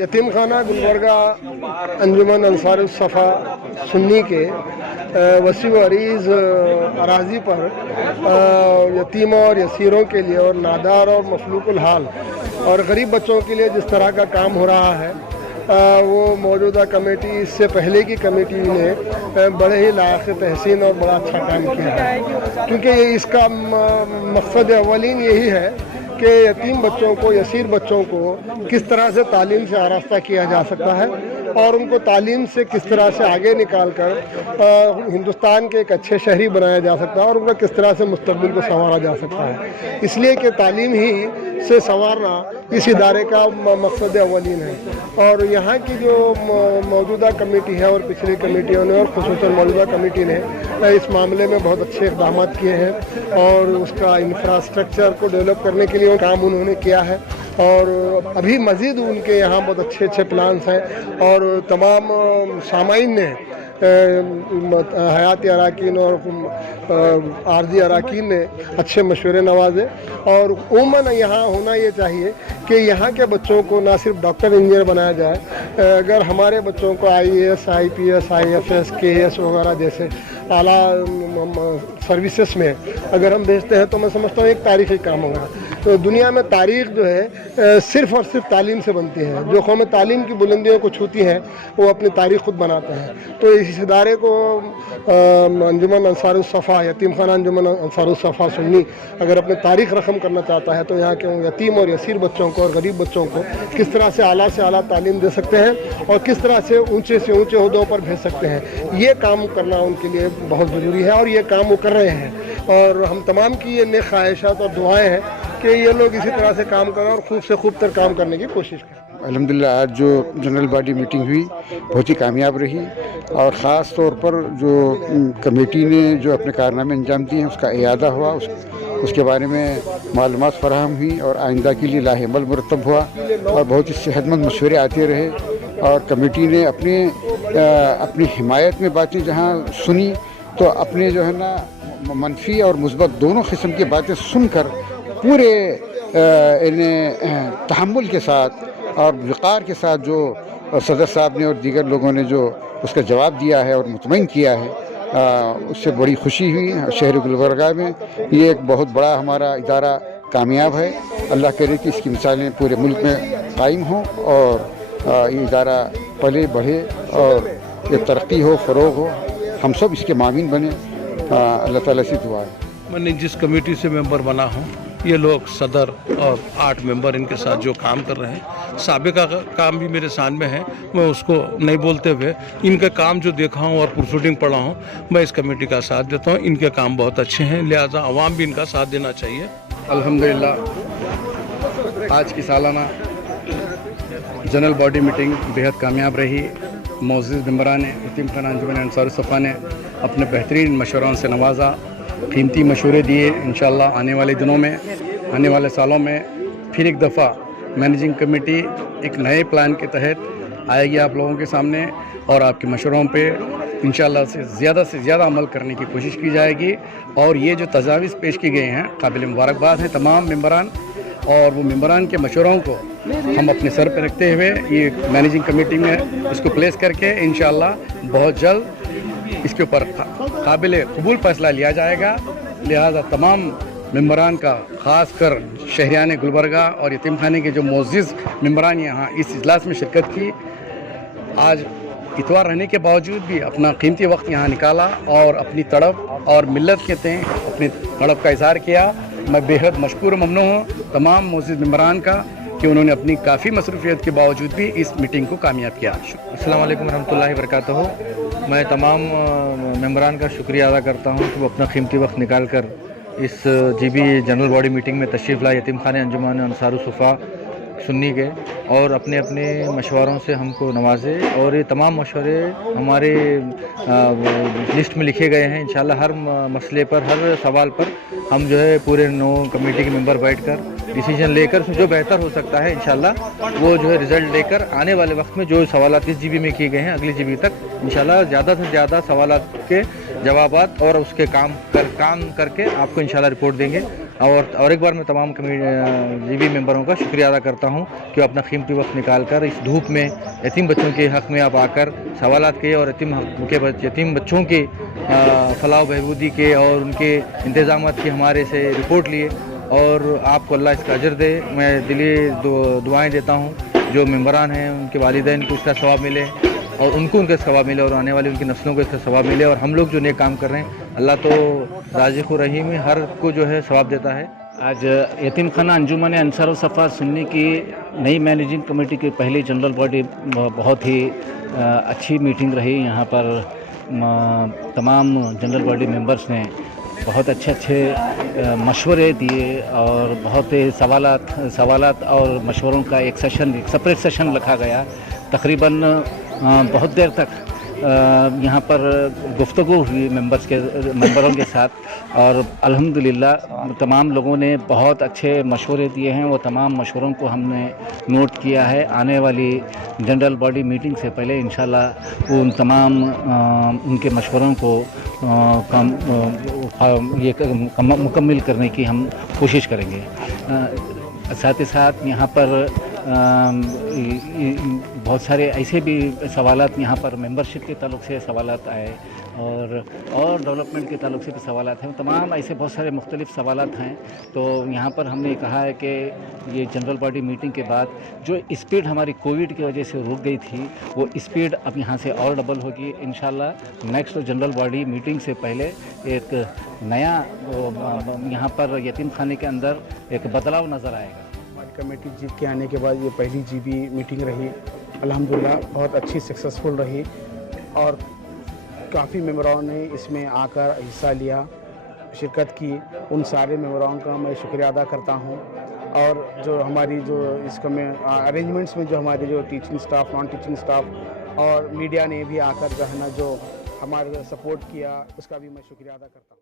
यतीम खाना गुलबर्गा अंजुमन अंसार सफ़ा सुन्नी के वसी व अरीज़ अराज़ी पर यतीमों और यसीरों के लिए और नादार और मफलूकुल हाल और गरीब बच्चों के लिए जिस तरह का काम हो रहा है वो मौजूदा कमेटी, इससे पहले की कमेटी ने बड़े ही लायक तहसीन और बड़ा अच्छा काम किया है, क्योंकि इसका मकसद अवलीन यही है कि यतीम बच्चों को, यसीर बच्चों को किस तरह से तालीम से आरास्ता किया जा सकता है और उनको तालीम से किस तरह से आगे निकाल कर हिंदुस्तान के एक अच्छे शहरी बनाया जा सकता है और उनका किस तरह से मुस्तकबिल को संवारा जा सकता है। इसलिए कि तालीम ही से संवारना इस इदारे का मकसद अवलीन है। और यहाँ की जो मौजूदा कमेटी है और पिछली कमेटियों ने और खुसूसन मौजूदा कमेटी ने इस मामले में बहुत अच्छे इक़दाम किए हैं और उसका इंफ्रास्ट्रक्चर को डेवलप करने के लिए काम उन्होंने किया है और अभी मज़ीद उनके यहाँ बहुत अच्छे अच्छे प्लान्स हैं और तमाम सामाईन ने हयाती अराकीन और आर्जी अराकीन ने अच्छे मशवरे नवाजे और उमूमन यहाँ होना ये चाहिए कि यहाँ के बच्चों को ना सिर्फ डॉक्टर इंजीनियर बनाया जाए, अगर हमारे बच्चों को IAS, IPS, IFS, KS वगैरह जैसे आला सर्विसेज में अगर हम भेजते हैं तो मैं समझता हूँ एक तारीख़ी काम होगा। तो दुनिया में तारीख़ जो है सिर्फ़ और सिर्फ तालीम से बनती है। जो कौमें तालीम की बुलंदियों को छूती हैं वो अपनी तारीख़ खुद बनाते हैं। तो इस इदारे को अंजुमन अंसार सफ़ा, यतीम खाना अंजुमन अंसार सफ़ा सुन्नी अगर अपनी तारीख़ रकम करना चाहता है तो यहाँ के यतीम और यसीर बच्चों को और गरीब बच्चों को किस तरह से आला तालीम दे सकते हैं और किस तरह से ऊँचे ओहदों पर भेज सकते हैं, ये काम करना उनके लिए बहुत ज़रूरी है और ये काम वो कर रहे हैं। और हम तमाम की ये नेक ख्वाहिशात और दुआएँ हैं कि ये लोग इसी तरह से काम करें और खूब से खूब तर काम करने की कोशिश करें। अल्हम्दुलिल्लाह आज जो जनरल बॉडी मीटिंग हुई बहुत ही कामयाब रही और ख़ास तौर पर जो कमेटी ने जो अपने कारनामे अंजाम दिए हैं उसका इयादा हुआ, उसके बारे में मालूमात फराहम हुई और आइंदा के लिए लाहेअमल मुरतब हुआ और बहुत ही सेहतमंद मशवरे आते रहे और कमेटी ने अपनी हिमायत में बातें जहाँ सुनी तो अपने जो है ना मनफी और मुस्बत दोनों किस्म की बातें सुनकर पूरे तहम्मुल के साथ और वक़ार के साथ जो सदर साहब ने और दीगर लोगों ने जो उसका जवाब दिया है और मुतमईन किया है, उससे बड़ी खुशी हुई। शहर गुलबर्गा में ये एक बहुत बड़ा हमारा इदारा कामयाब है। अल्लाह करे कि इसकी मिसालें पूरे मुल्क में कायम हों और ये इदारा पले बढ़े और ये तरक्की हो, फ़रोग़ हो, हम सब इसके मामीन बने। अल्लाह ताला से दुआ है। मैंने जिस कमेटी से मेंबर बना हूँ ये लोग सदर और 8 मेंबर इनके साथ जो काम कर रहे हैं, साबिका का काम भी मेरे सामने है, मैं उसको नहीं बोलते हुए इनका काम जो देखा हूँ और प्रोसीडिंग पढ़ा हूँ मैं इस कमेटी का साथ देता हूँ। इनके काम बहुत अच्छे हैं, लिहाजा अवाम भी इनका साथ देना चाहिए। अल्हम्दुलिल्लाह आज की सालाना जनरल बॉडी मीटिंग बेहद कामयाब रही। मोअज़्ज़िज़ मेंबरान यतीम खाना अंजुमन अंसार सफ़ा ने अपने बेहतरीन मशवरों से नवाजा, कीमती मशवरे दिए। इंशाअल्लाह आने वाले दिनों में, आने वाले सालों में फिर एक दफ़ा मैनेजिंग कमेटी एक नए प्लान के तहत आएगी आप लोगों के सामने और आपके मशवरों पे इंशाअल्लाह से ज़्यादा अमल करने की कोशिश की जाएगी। और ये जो तजावीज़ पेश की गए हैं काबिल मुबारकबाद हैं तमाम मेंबरान, और वो मेंबरान के मशवरों को हम अपने सर पर रखते हुए ये मैनेजिंग कमेटी में इसको प्लेस करके इंशाअल्लाह बहुत जल्द इसके ऊपर काबिल कबूल फ़ैसला लिया जाएगा। लिहाजा तमाम मेंबरान का, ख़ास कर शहरियान गुलबर्गा और यतीम खाने के जो मोअज़्ज़िज़ मेंबरान यहाँ इस इजलास में शिरकत की, आज इतवार रहने के बावजूद भी अपना कीमती वक्त यहाँ निकाला और अपनी तड़प और मिल्लत के तय अपनी तड़प का इज़हार किया। मैं बेहद मशकूर ममनून हूँ तमाम मोअज़्ज़िज़ मेंबरान का कि उन्होंने अपनी काफ़ी मसरूफियत के बावजूद भी इस मीटिंग को कामयाब किया। अस्सलाम वालेकुम रहमतुल्लाहि वबरकातुहू। मैं तमाम मेंबरान का शुक्रिया अदा करता हूँ कि वो अपना कीमती वक्त निकाल कर इस GB जनरल बॉडी मीटिंग में तशरीफ़ लाए, यतीम खाने अंजुमन अंसार सफ़ा सुन्नी के, और अपने अपने मशवरों से हमको नवाजे। और ये तमाम मशवरे हमारे लिस्ट में लिखे गए हैं। इंशाल्लाह हर मसले पर, हर सवाल पर हम जो है पूरे 9 कमेटी के मेंबर बैठकर डिसीजन लेकर जो बेहतर हो सकता है इंशाल्लाह वो जो है रिज़ल्ट लेकर आने वाले वक्त में जो सवालात इस GB में किए गए हैं अगली GB तक इंशाल्लाह ज़्यादा से ज़्यादा सवालात के जवाबात और उसके काम करके आपको इंशाल्लाह रिपोर्ट देंगे। और एक बार मैं तमाम जीबी मेंबरों का शुक्रिया अदा करता हूं कि वो अपना कीमती वक्त निकाल कर इस धूप में यतीम बच्चों के हक़ में आप आकर सवालात किए और यतीम बच्चों के फलाह बहबूदी के और उनके इंतज़ामात की हमारे से रिपोर्ट लिए। और आपको अल्लाह इसका अजर दे। मैं दिली दुआएं देता हूं जो मेंबरान हैं उनके वालिदैन को इसका सवाब मिले और उनको उनका सवाब मिले और आने वाली उनकी नस्लों को इसका सवाब मिले। और हम लोग जो नेक काम कर रहे हैं अल्लाह तो राज़िक़ रहीम हर को जो है सवाब देता है। आज यतीम खाना अंजुमन अंसार सफ़ा सुन्नी की नई मैनेजिंग कमेटी की पहली जनरल बॉडी बहुत ही अच्छी मीटिंग रही। यहाँ पर तमाम जनरल बॉडी मेंबर्स ने बहुत अच्छे मशवरे दिए और बहुत सवालात और मशवरों का एक सेपरेट सेशन रखा गया। तकरीबन बहुत देर तक यहाँ पर गुफ्तगू हुई मेंबरों के साथ और अल्हम्दुलिल्लाह तमाम लोगों ने बहुत अच्छे मशवरे दिए हैं। वो तमाम मशवरों को हमने नोट किया है। आने वाली जनरल बॉडी मीटिंग से पहले इंशाल्लाह उन तमाम उनके मशवरों को मुकम्मल करने की हम कोशिश करेंगे। साथ ही साथ यहाँ पर बहुत सारे ऐसे भी सवालात यहाँ पर मेंबरशिप के ताल्लुक़ से सवालात आए और डेवलपमेंट के ताल्लुक़ से भी सवालात हैं। तमाम ऐसे बहुत सारे मुख्तलिफ़ सवालात हैं। तो यहाँ पर हमने कहा है कि ये जनरल बॉडी मीटिंग के बाद जो स्पीड हमारी कोविड की वजह से रुक गई थी वो स्पीड अब यहाँ से और डबल होगी इंशाल्लाह। नेक्स्ट जनरल बॉडी मीटिंग से पहले एक नया यहाँ पर यतीम खाने के अंदर एक बदलाव नज़र आएगा। कमेटी जीत के आने के बाद ये पहली जीबी मीटिंग रही। अल्हम्दुलिल्लाह बहुत अच्छी सक्सेसफुल रही और काफ़ी मेंबरों ने इसमें आकर हिस्सा लिया, शिरकत की। उन सारे मेंबरों का मैं शुक्रिया अदा करता हूँ। और जो हमारी जो इसमें अरेंजमेंट्स में जो हमारे जो teaching staff, non teaching staff और मीडिया ने भी आकर जो है ना जो हमारे सपोर्ट किया उसका भी मैं शुक्रिया अदा करता हूँ।